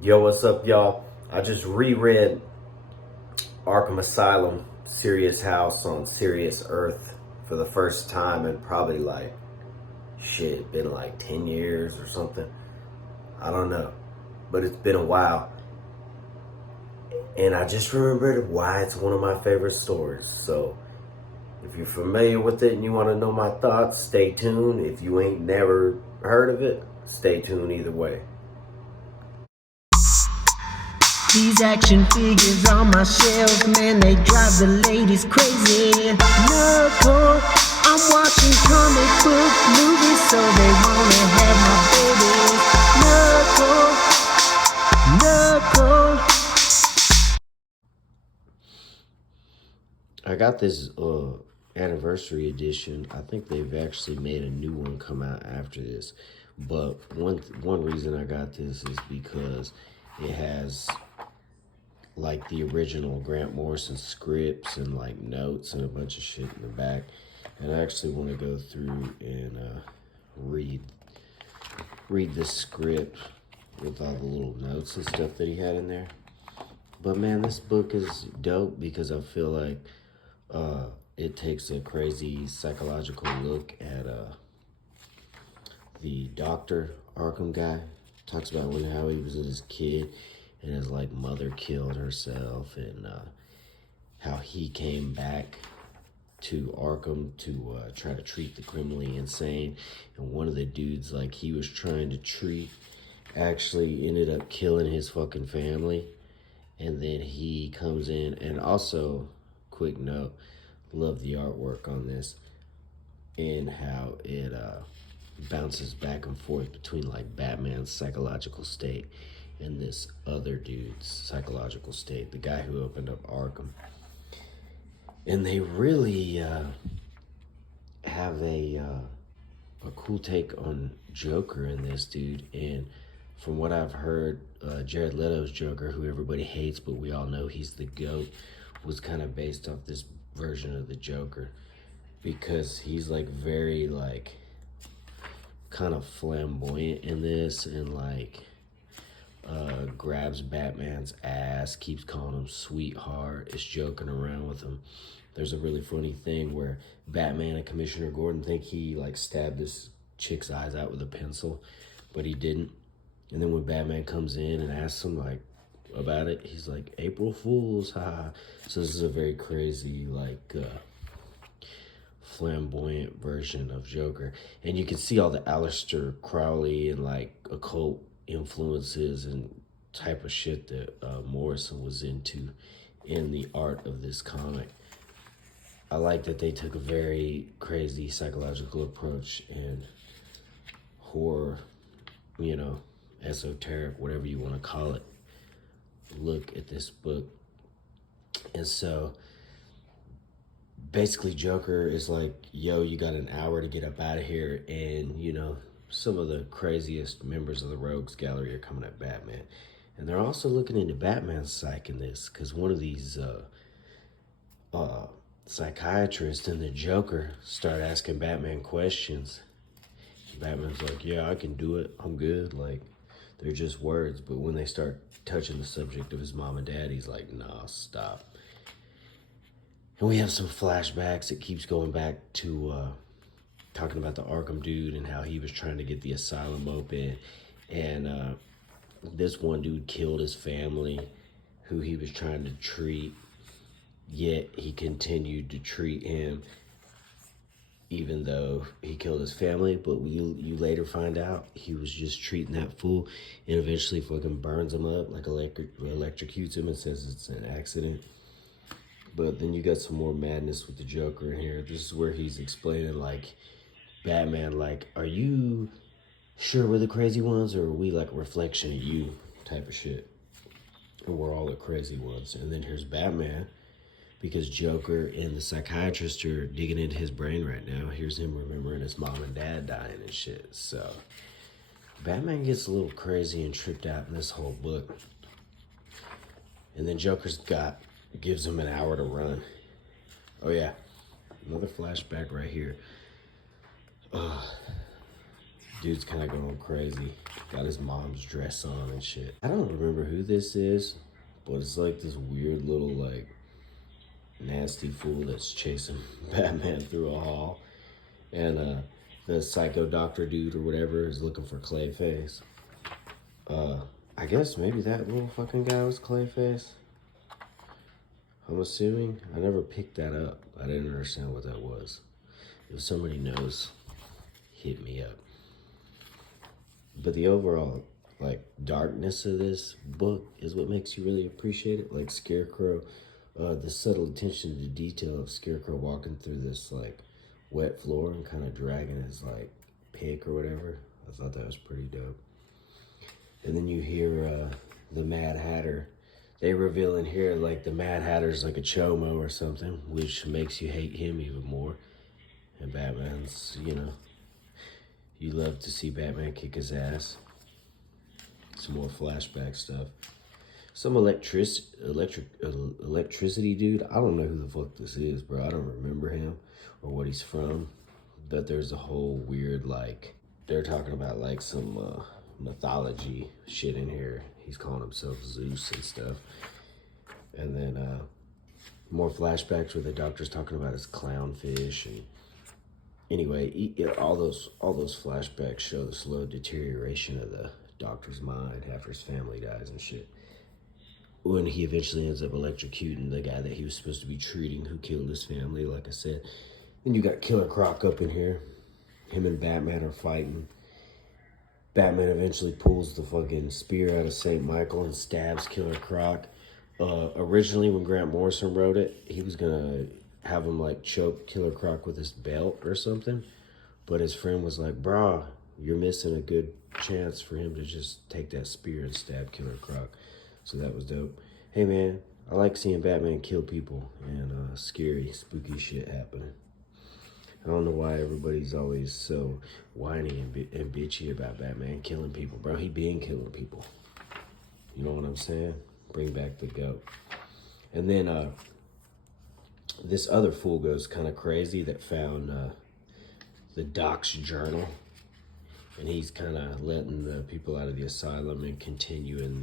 Yo, what's up, y'all? I just reread Arkham Asylum, Serious House on Serious Earth for the first time in probably been like 10 years or something. I don't know, but it's been a while. And I just remembered why it's one of my favorite stories. So if you're familiar with it and you want to know my thoughts, stay tuned. If you ain't never heard of it, stay tuned either way. These action figures on my shelf, man, they drive the ladies crazy. Knuckle, I'm watching comic book movies, so they wanna have my baby. Knuckle. I got this anniversary edition. I think they've actually made a new one come out after this. But one reason I got this is because it has like the original Grant Morrison scripts and like notes and a bunch of shit in the back. And I actually want to go through and read this script with all the little notes and stuff that he had in there. But man, this book is dope because I feel like it takes a crazy psychological look at the Dr. Arkham guy. Talks about how he was as a kid and his like mother killed herself, and how he came back to Arkham to try to treat the criminally insane. And one of the dudes like he was trying to treat actually ended up killing his fucking family. And then he comes in, and also, quick note, love the artwork on this and how it bounces back and forth between like Batman's psychological state and this other dude's psychological state, the guy who opened up Arkham. And they really have a cool take on Joker in this dude. And from what I've heard, Jared Leto's Joker, who everybody hates, but we all know he's the GOAT, was kind of based off this version of the Joker, because he's like very like kind of flamboyant in this, and like grabs Batman's ass, keeps calling him sweetheart, is joking around with him. There's a really funny thing where Batman and Commissioner Gordon think he like stabbed this chick's eyes out with a pencil, but he didn't. And then when Batman comes in and asks him like about it, he's like, April Fools, haha. So this is a very crazy, like flamboyant version of Joker. And you can see all the Aleister Crowley and like occult influences and type of shit that Morrison was into in the art of this comic. I like that they took a very crazy psychological approach and horror, esoteric, whatever you want to call it, look at this book. And so basically Joker is like, yo, you got an hour to get up out of here. And, some of the craziest members of the Rogues Gallery are coming at Batman. And they're also looking into Batman's psyche in this, because one of these psychiatrists and the Joker start asking Batman questions. Batman's like, yeah, I can do it. I'm good. Like, they're just words. But when they start touching the subject of his mom and dad, he's like, nah, stop. And we have some flashbacks. It keeps going back to talking about the Arkham dude and how he was trying to get the asylum open. And this one dude killed his family, who he was trying to treat. Yet he continued to treat him even though he killed his family. But you later find out he was just treating that fool, and eventually fucking burns him up, like electrocutes him and says it's an accident. But then you got some more madness with the Joker in here. This is where he's explaining like, Batman, like, are you sure we're the crazy ones, or are we like a reflection of you type of shit? And we're all the crazy ones. And then here's Batman, because Joker and the psychiatrist are digging into his brain right now. Here's him remembering his mom and dad dying and shit. So Batman gets a little crazy and tripped out in this whole book. And then Joker's gives him an hour to run. Oh yeah, another flashback right here. Dude's kind of going crazy. Got his mom's dress on and shit. I don't remember who this is, but it's like this weird little like nasty fool that's chasing Batman through a hall. And the psycho doctor dude or whatever is looking for Clayface. I guess maybe that little fucking guy was Clayface. I'm assuming. I never picked that up. I didn't understand what that was. If somebody knows, hit me up. But the overall, like, darkness of this book is what makes you really appreciate it. Like, Scarecrow, the subtle attention to detail of Scarecrow walking through this, like, wet floor and kind of dragging his, like, pick or whatever. I thought that was pretty dope. And then you hear the Mad Hatter. They reveal in here, like, the Mad Hatter's like a chomo or something, which makes you hate him even more. And Batman's, you know, you love to see Batman kick his ass. Some more flashback stuff. Some electricity dude. I don't know who the fuck this is, bro. I don't remember him or what he's from. But there's a whole weird, like, they're talking about, like, some mythology shit in here. He's calling himself Zeus and stuff. And then more flashbacks where the doctor's talking about his clownfish. And anyway, all those flashbacks show the slow deterioration of the doctor's mind after his family dies and shit. When he eventually ends up electrocuting the guy that he was supposed to be treating who killed his family, like I said. And you got Killer Croc up in here. Him and Batman are fighting. Batman eventually pulls the fucking spear out of St. Michael and stabs Killer Croc. Originally, when Grant Morrison wrote it, he was gonna have him like choke Killer Croc with his belt or something. But his friend was like, "Brah, you're missing a good chance for him to just take that spear and stab Killer Croc." So that was dope. Hey man, I like seeing Batman kill people and scary, spooky shit happening. I don't know why everybody's always so whiny and bitchy about Batman killing people, bro. He been killing people. You know what I'm saying? Bring back the goat. And then this other fool goes kind of crazy that found the Doc's journal. And he's kind of letting the people out of the asylum and continuing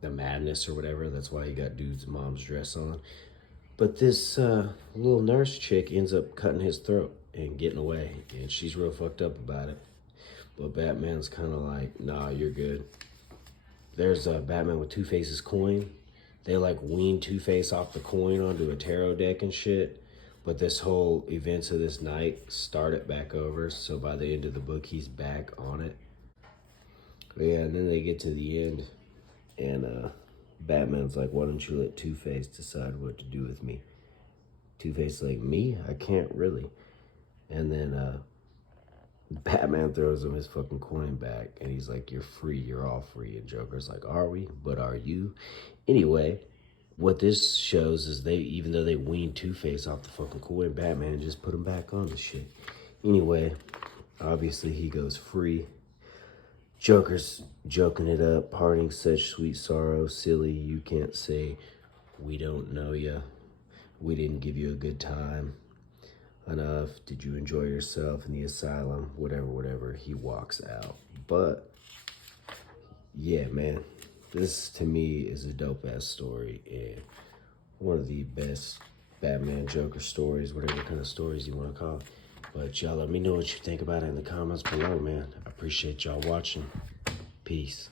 the madness or whatever. That's why he got dude's mom's dress on. But this little nurse chick ends up cutting his throat and getting away. And she's real fucked up about it. But Batman's kind of like, nah, you're good. There's Batman with Two-Face's coin. They like wean Two-Face off the coin onto a tarot deck and shit. But this whole events of this night start it back over. So by the end of the book, he's back on it. But yeah, and then they get to the end. And Batman's like, why don't you let Two-Face decide what to do with me? Two-Face like, me? I can't really. And then Batman throws him his fucking coin back. And he's like, you're free. You're all free. And Joker's like, are we? But are you? Anyway, what this shows is even though they weaned Two-Face off the fucking coin, Batman just put him back on the shit. Anyway, obviously he goes free. Joker's joking it up, parting such sweet sorrow, silly, you can't say, we don't know ya, we didn't give you a good time, enough, did you enjoy yourself in the asylum, whatever, he walks out. But, yeah, man, this to me is a dope-ass story, and one of the best Batman Joker stories, whatever kind of stories you want to call it. But y'all let me know what you think about it in the comments below, man. I appreciate y'all watching. Peace.